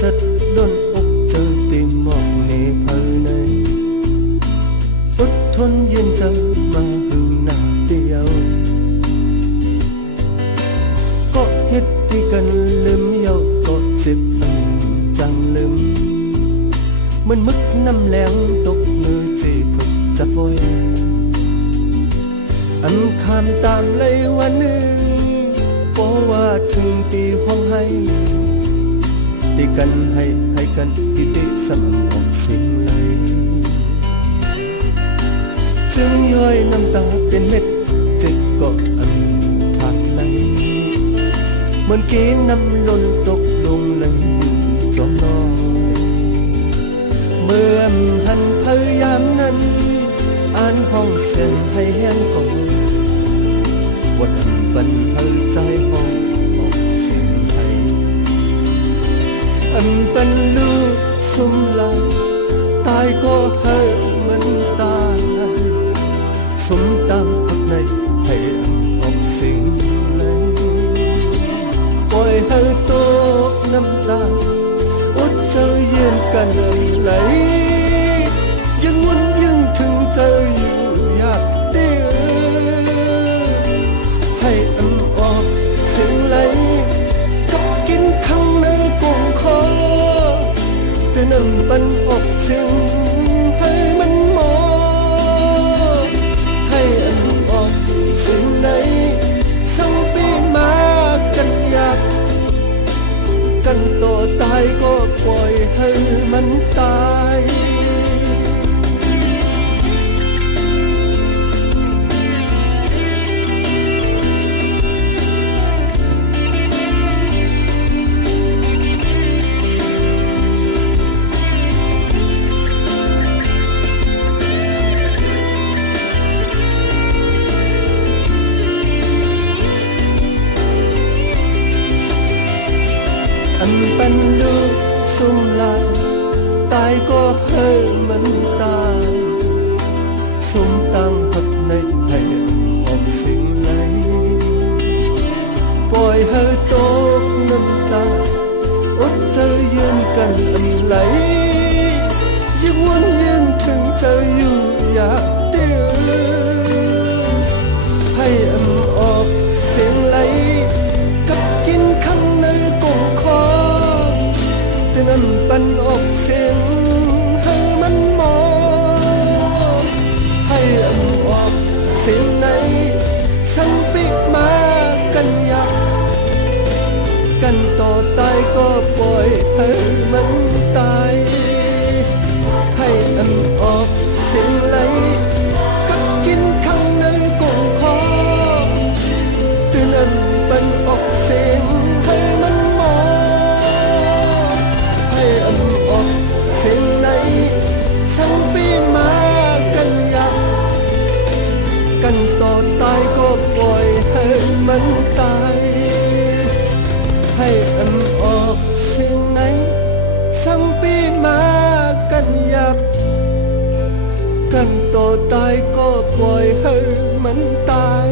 สัตดนอกเจอตีหมอกในภายในอดทนยืนเจอมาหึงหน้าเดียวก็เฮ็ดที่กันลืมเยาก็เจ็บจังลืมมันมึกน้ำแหลงตกมือจีพึกจับไว้อันคำตามเลยวันหนึ่งเพราะว่าถึงตีห้องให้ตีกันให้กันที่ติสมันออกสิ่งเลยจึงย้อยน้ำตาเป็นเม็ดเจ็บก็อันขาดไหลเหมือนกีน้ำล้นตกลงเลยจอมน้อยเมื่อหันพยายามนั้นอ่านห้องเส้นให้เห็นก่อนวัดปันให้ใจห้องออกสิ่งไทยอันเป็นลูกสุ่มลายตายก็ให้มันตายสมตามพักในให้ออกสิ่งไหนปล่อยให้ตกน้ำตาอดเจอยืนกันไหลยังวนยังถึงเจออยู่อยากเดียวให้อันออกสิ่งไหลกับกินข้างในกงคอแต่น้ำปันออกสิ่งให้มันหมอให้อันออกสิ่งไหนสังปีมากันอยากกันต่อตายก็ปล่อยให้มันตายอันเป็นลูกสุ่มลายตายก็ให้มันตายสมตั้งหักในให้ออกสิ่งไหลปล่อยให้ตกน้ำตาอดเจอยืนกันอันไหลยังวนยืนถึงเจออยู่อยากเดียวให้อันออกเสียงไหลกับกินข้างในกงคอแต่นั้นปันออกเสียงให้มันหมอให้อันออกเสียงไหนสังฟิกมากันอยากกันต่อตายก็ปล่อยให้มันตายให้อันออกเสียงไหลกับกินข้างในกงคอแต่นั้นปันออกเสียงให้มันหมอให้อันออกเสียงไหนสังปีมากันอยากกันต่อตายก็ปล่อยให้มันตายให้อันออกเสียงไหนสังปีมากันอยากกันต่อตายก็ปล่อยให้มันตาย